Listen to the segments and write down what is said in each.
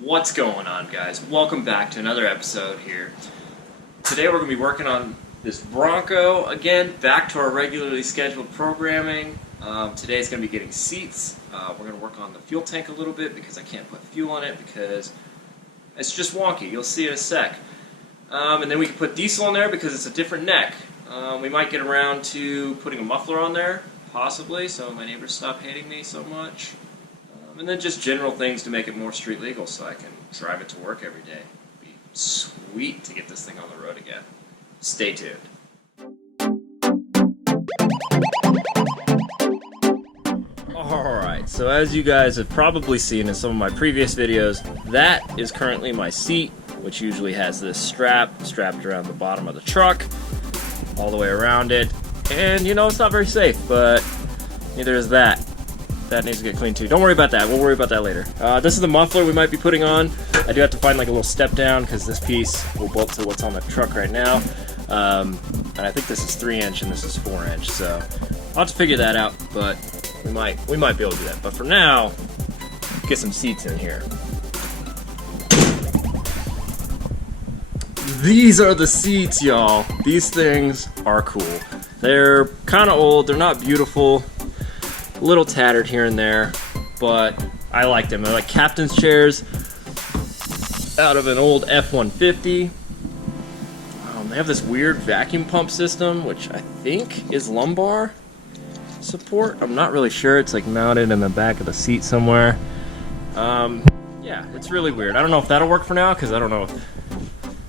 What's going on, guys? Welcome back to another episode here. Today we're going to be working on this Bronco again, back to our regularly scheduled programming. Today is going to be getting seats. We're going to work on the fuel tank a little bit because I can't put fuel in it because it's just wonky. You'll see in a sec. And then we can put diesel in there because it's a different neck. We might get around to putting a muffler on there, possibly, so my neighbors stop hating me so much. And then just general things to make it more street legal so I can drive it to work every day. It'd be sweet to get this thing on the road again. Stay tuned. Alright, so as you guys have probably seen in some of my previous videos, that is currently my seat, which usually has this strapped around the bottom of the truck, all the way around it. And you know, it's not very safe, but neither is that. That needs to get cleaned too. Don't worry about that. We'll worry about that later. This is the muffler we might be putting on. I do have to find like a little step down because this piece will bolt to what's on the truck right now. And I think this is 3" and this is 4". So I'll have to figure that out, but we might be able to do that. But for now, get some seats in here. These are the seats, y'all. These things are cool. They're kind of old. They're not beautiful. A little tattered here and there, but I like them. They're like captain's chairs out of an old F-150. They have this weird vacuum pump system, which I think is lumbar support. I'm not really sure. It's like mounted in the back of the seat somewhere. Yeah, it's really weird. I don't know if that'll work for now, because I don't know if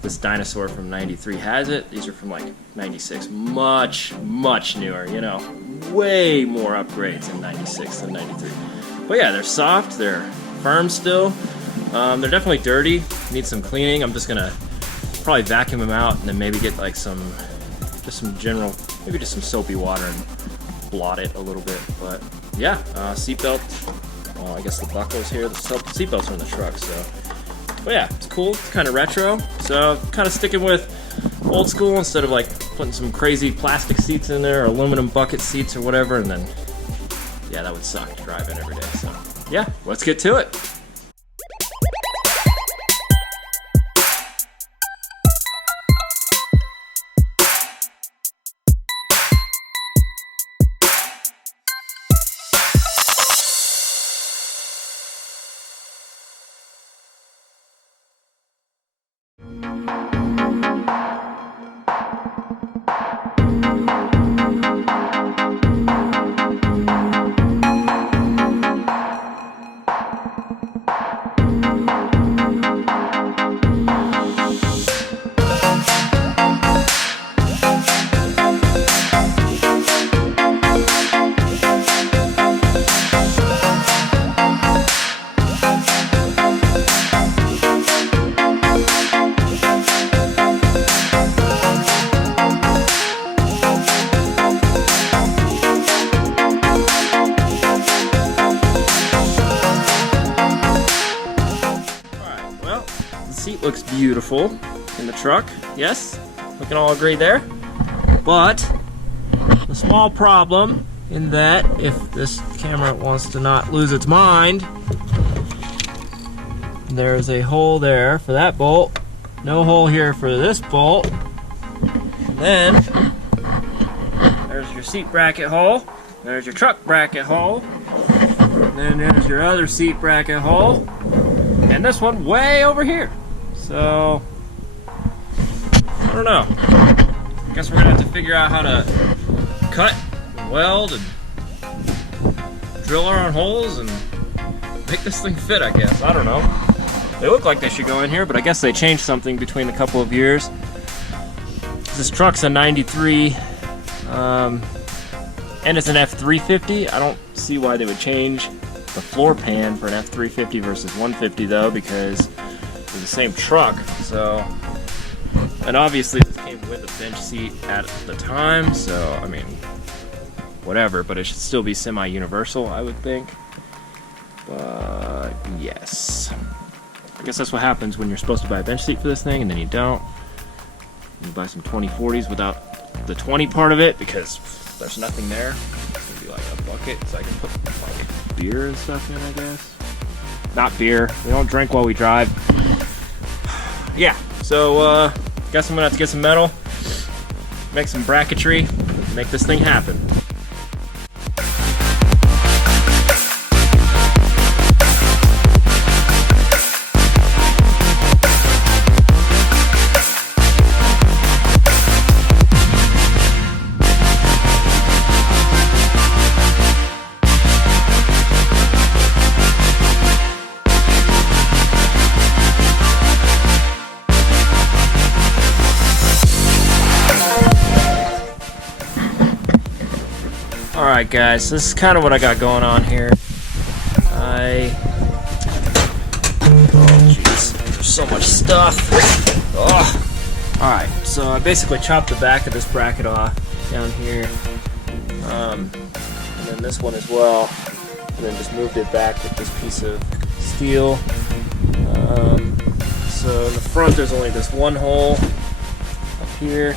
this dinosaur from 93 has it. These are from like 96. Much newer, you know. Way more upgrades in 96 than 93. But yeah, they're soft, they're firm still. They're definitely dirty, need some cleaning. I'm just gonna probably vacuum them out and then maybe get like some soapy water and blot it a little bit. But yeah, seatbelt. Well, I guess the buckles here, the seatbelts are in the truck, so. But yeah, it's cool, it's kind of retro. So kind of sticking with old school instead of like putting some crazy plastic seats in there or aluminum bucket seats or whatever, and then yeah, that would suck to drive in every day. So yeah, let's get to it. Seat looks beautiful in the truck, yes, we can all agree there, but the small problem in that, if this camera wants to not lose its mind, there's a hole there for that bolt, no hole here for this bolt, and then there's your seat bracket hole, there's your truck bracket hole, and then there's your other seat bracket hole, and this one way over here. So, I don't know. I guess we're going to have to figure out how to cut, and weld, and drill our own holes, and make this thing fit, I guess. I don't know. They look like they should go in here, but I guess they changed something between a couple of years. This truck's a 93, and it's an F350. I don't see why they would change the floor pan for an F350 versus 150, though, because the same truck. So, and obviously this came with a bench seat at the time, so I mean whatever, but it should still be semi-universal, I would think. But yes, I guess that's what happens when you're supposed to buy a bench seat for this thing and then you don't. You buy some 2040s without the 20 part of it because there's nothing there. It's gonna be like a bucket so I can put like beer and stuff in, I guess. not beer. We don't drink while we drive. Yeah, so guess I'm gonna have to get some metal, make some bracketry, make this thing happen. Alright guys, this is kind of what I got going on here. Oh jeez, there's so much stuff. Alright, so I basically chopped the back of this bracket off down here. And then this one as well. And then just moved it back with this piece of steel. So in the front there's only this one hole up here.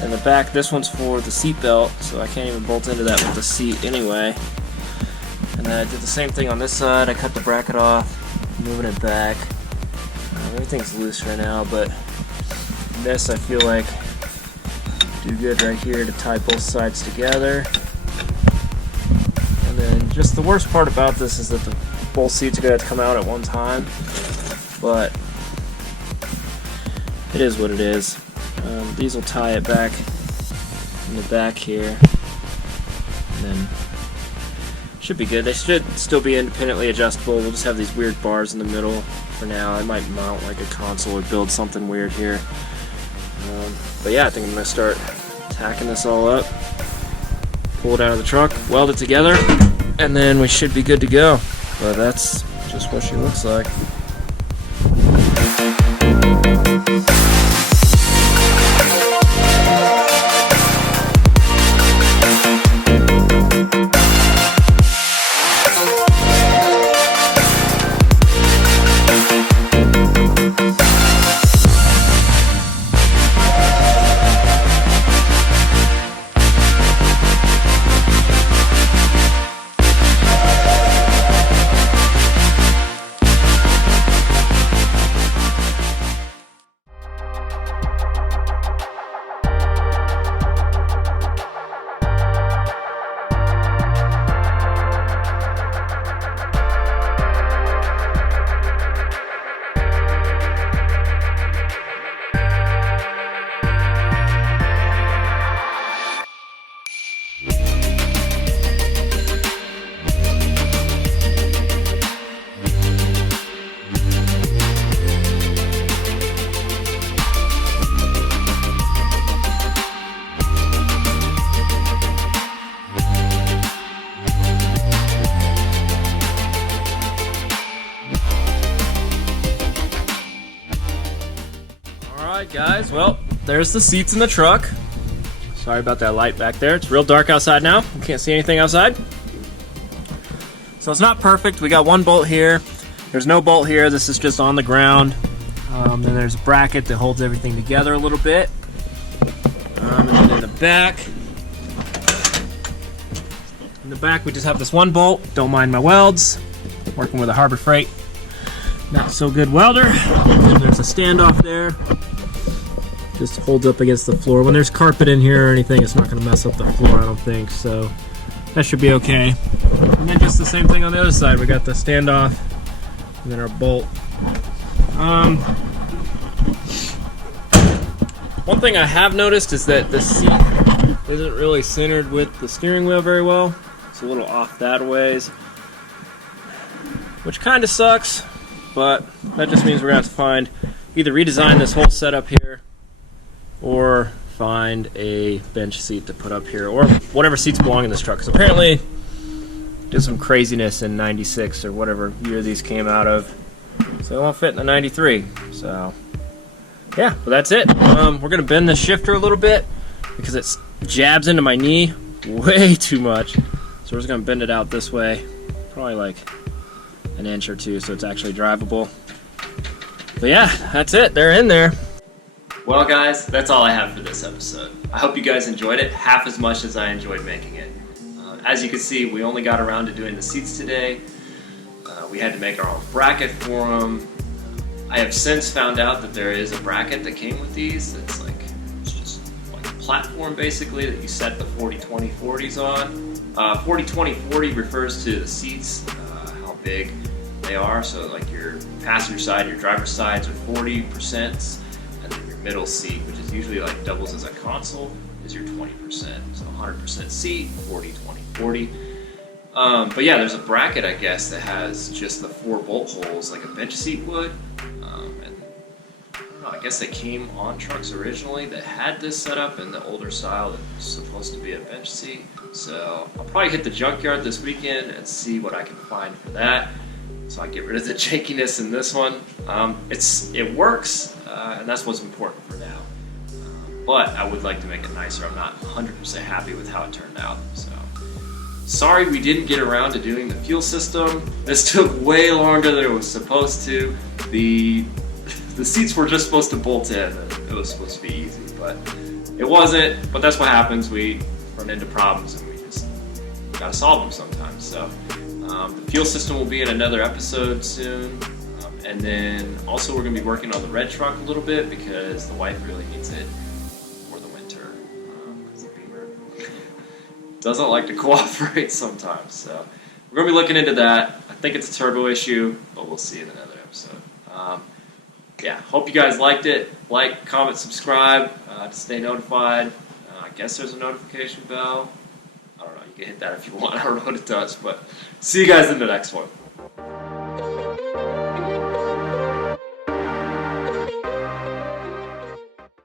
And the back, this one's for the seat belt, so I can't even bolt into that with the seat anyway. And then I did the same thing on this side. I cut the bracket off, moving it back. Everything's loose right now, but this I feel like do good right here to tie both sides together. And then just the worst part about this is that both seats are going to come out at one time, but it is what it is. These will tie it back in the back here, and then should be good. They should still be independently adjustable. We'll just have these weird bars in the middle for now. I might mount like a console or build something weird here. But yeah, I think I'm going to start tacking this all up, pull it out of the truck, weld it together, and then we should be good to go. But that's just what she looks like. Alright guys, well, there's the seats in the truck. Sorry about that light back there. It's real dark outside now. You can't see anything outside. So it's not perfect. We got one bolt here. There's no bolt here. This is just on the ground. Then there's a bracket that holds everything together a little bit. And then in the back, we just have this one bolt. Don't mind my welds. Working with a Harbor Freight, not so good welder. And there's a standoff there. Just holds up against the floor. When there's carpet in here or anything, it's not going to mess up the floor, I don't think. So that should be okay. And then just the same thing on the other side. We got the standoff and then our bolt. One thing I have noticed is that the seat isn't really centered with the steering wheel very well. It's a little off that ways, which kind of sucks, but that just means we're going to have to find, either redesign this whole setup here or find a bench seat to put up here, or whatever seats belong in this truck. Because apparently did some craziness in 96 or whatever year these came out of, so they won't fit in the 93. So yeah, well that's it. We're gonna bend this shifter a little bit because it jabs into my knee way too much, so we're just gonna bend it out this way, probably like an inch or two, so it's actually drivable. But yeah, that's it. They're in there. Well guys, that's all I have for this episode. I hope you guys enjoyed it half as much as I enjoyed making it. As you can see, we only got around to doing the seats today. We had to make our own bracket for them. I have since found out that there is a bracket that came with these. It's just like a platform basically that you set the 40-20-40s on. 40-20-40 refers to the seats, how big they are. So like your passenger side, your driver's sides are 40%, and then your middle seat, which is usually like doubles as a console, is your 20%. So 100% seat, 40-20-40. But yeah, there's a bracket, I guess, that has just the 4 bolt holes like a bench seat would. And I don't know, I guess they came on trucks originally that had this setup, in the older style that was supposed to be a bench seat. So I'll probably hit the junkyard this weekend and see what I can find for that, so I get rid of the jankiness in this one. It works, and that's what's important for now. But I would like to make it nicer. I'm not 100% happy with how it turned out. So sorry we didn't get around to doing the fuel system. This took way longer than it was supposed to. The seats were just supposed to bolt in, and it was supposed to be easy, but it wasn't. But that's what happens. We run into problems, and we just gotta solve them sometimes. So the fuel system will be in another episode soon. And then also we're gonna be working on the red truck a little bit, because the wife really needs it for the winter, because the Beamer doesn't like to cooperate sometimes. So we're gonna be looking into that. I think it's a turbo issue, but we'll see in another episode. Yeah, hope you guys liked it. Like, comment, subscribe to stay notified. I guess there's a notification bell. I don't know, you can hit that if you want. I don't know what it does, but see you guys in the next one.